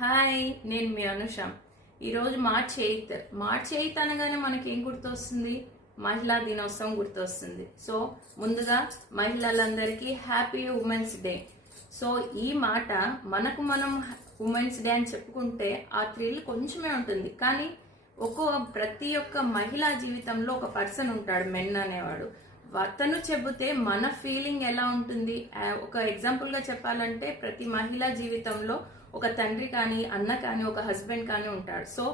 Hi, నేను మీ అనుష. ఈరోజు March eighth అనగానే మనకి ఏం గుర్తొస్తుంది? మహిళా దినోత్సవం గుర్తొస్తుంది. సో ముందుగా మహిళలందరికీ హ్యాపీ ఉమెన్స్ డే. సో ఈ మాట మనకు మనం ఉమెన్స్ డే అని చెప్పుకుంటే ఆ థ్రిల్ కొంచెమే ఉంటుంది, కానీ ప్రతి ఒక్క మహిళా జీవితంలో ఒక పర్సన్ ఉంటాడు, మెన్ అనేవాడు. అతను చెబితే మన ఫీలింగ్ ఎలా ఉంటుంది? ఒక ఎగ్జాంపుల్ గా చెప్పాలంటే ప్రతి మహిళా జీవితంలో ఒక తండ్రి కానీ, అన్న కానీ, ఒక హస్బెండ్ కానీ ఉంటాడు. సో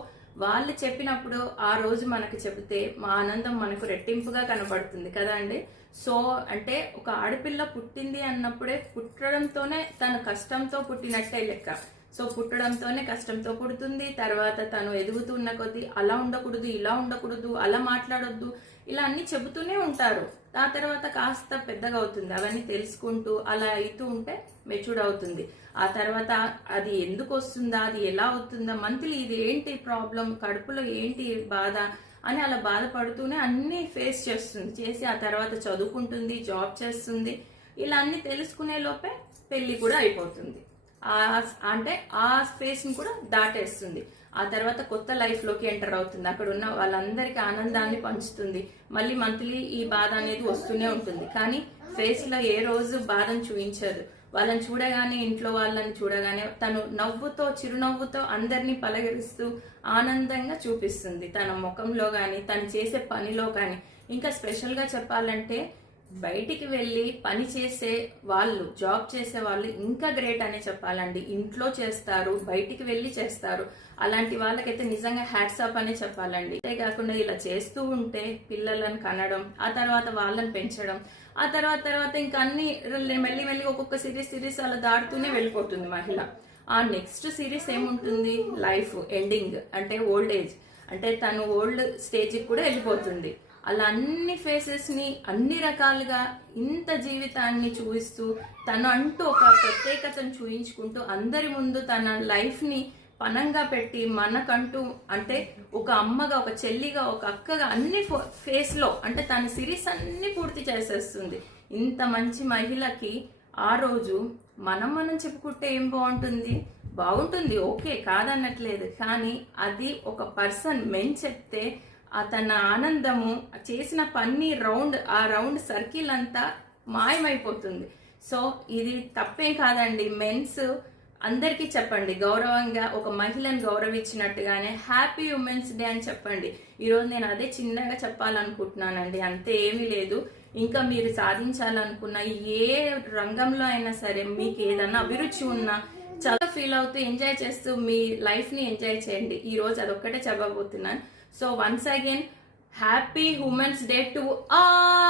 వాళ్ళు చెప్పినప్పుడు ఆ రోజు మనకు చెబితే మా ఆనందం మనకు రెట్టింపుగా కనబడుతుంది కదా అండి. సో అంటే ఒక ఆడపిల్ల పుట్టింది అన్నప్పుడే పుట్టడంతోనే తన కష్టంతో పుట్టినట్టే లెక్క. సో పుట్టడంతోనే కష్టంతో పుడుతుంది. తర్వాత తను ఎదుగుతున్న కొద్దీ అలా ఉండకూడదు, ఇలా ఉండకూడదు, అలా మాట్లాడొద్దు, ఇలా అన్ని చెబుతూనే ఉంటారు. ఆ తర్వాత కాస్త పెద్దగా అవుతుంది, అవన్నీ తెలుసుకుంటూ అలా అవుతూ ఉంటే మెచ్యూర్డ్ అవుతుంది. ఆ తర్వాత అది ఎందుకు వస్తుందా, అది ఎలా అవుతుందా, మంత్లీ ఇది ఏంటి ప్రాబ్లం, కడుపులో ఏంటి బాధ అని అలా బాధపడుతూనే అన్ని ఫేస్ చేసి ఆ తర్వాత చదువుకుంటుంది, జాబ్ చేస్తుంది. ఇలా అన్ని తెలుసుకునే లోపే పెళ్లి కూడా అయిపోతుంది. అంటే ఆ స్పేస్ ని కూడా దాటేస్తుంది. ఆ తర్వాత కొత్త లైఫ్ లోకి ఎంటర్ అవుతుంది. అక్కడ ఉన్న వాళ్ళందరికీ ఆనందాన్ని పంచుతుంది. మళ్ళీ మంత్లీ ఈ బాధ అనేది వస్తూనే ఉంటుంది, కానీ ఫేస్ లో ఏ రోజు బాధను చూపించదు. వాళ్ళని చూడగానే, ఇంట్లో వాళ్ళని చూడగానే తను నవ్వుతో, చిరునవ్వుతో అందరినీ పలకరిస్తూ ఆనందంగా చూపిస్తుంది తన ముఖంలో కానీ, తను చేసే పనిలో కానీ. ఇంకా స్పెషల్ గా చెప్పాలంటే బయటికి వెళ్ళి పని చేసే వాళ్ళు, జాబ్ చేసే వాళ్ళు ఇంకా గ్రేట్ అనే చెప్పాలండి. ఇంట్లో చేస్తారు, బయటికి వెళ్ళి చేస్తారు. అలాంటి వాళ్ళకైతే నిజంగా హ్యాట్స్ ఆఫ్ అనే చెప్పాలండి. అంతేకాకుండా ఇలా చేస్తూ ఉంటే పిల్లలను కనడం, ఆ తర్వాత వాళ్ళని పెంచడం, ఆ తర్వాత ఇంకా అన్ని మెల్లి ఒక్కొక్క సిరీస్ అలా దాటుతూనే వెళ్ళిపోతుంది మహిళ. ఆ నెక్స్ట్ సిరీస్ ఏముంటుంది? లైఫ్ ఎండింగ్, అంటే ఓల్డ్ ఏజ్, అంటే తను ఓల్డ్ స్టేజ్కి కూడా వెళ్ళిపోతుంది. అలా అన్ని ఫేసెస్ ని అన్ని రకాలుగా ఇంత జీవితాన్ని చూపిస్తూ తను అంటూ ఒక ప్రత్యేకతను చూయించుకుంటూ అందరి ముందు తన లైఫ్ ని పనంగా పెట్టి మనకంటూ, అంటే ఒక అమ్మగా, ఒక చెల్లిగా, ఒక అక్కగా అన్ని ఫేస్ లో అంటే తన సిరీస్ అన్ని పూర్తి చేసేస్తుంది. ఇంత మంచి మహిళకి ఆ రోజు మనం చెప్పుకుంటే ఏం బాగుంటుంది, ఓకే కాదన్నట్లేదు. కానీ అది ఒక పర్సన్ మెన్ చెప్తే తన ఆనందము, చేసిన పని ఆ రౌండ్ సర్కిల్ అంతా మాయమైపోతుంది. సో ఇది తప్పేం కాదండి. మెన్స్ అందరికీ చెప్పండి, గౌరవంగా ఒక మహిళను గౌరవించినట్టుగానే హ్యాపీ ఉమెన్స్ డే అని చెప్పండి. ఈరోజు నేను అదే చిన్నగా చెప్పాలనుకుంటున్నానండి, అంతే ఏమీ లేదు. ఇంకా మీరు సాధించాలనుకున్న ఏ రంగంలో అయినా సరే, మీకు ఏదన్నా అభిరుచి ఉన్నా చాలా ఫీల్ అవుతూ ఎంజాయ్ చేస్తూ మీ లైఫ్ ని ఎంజాయ్ చేయండి. ఈ రోజు అదొక్కటే చెప్పబోతున్నాను. So once again, happy Women's Day to all.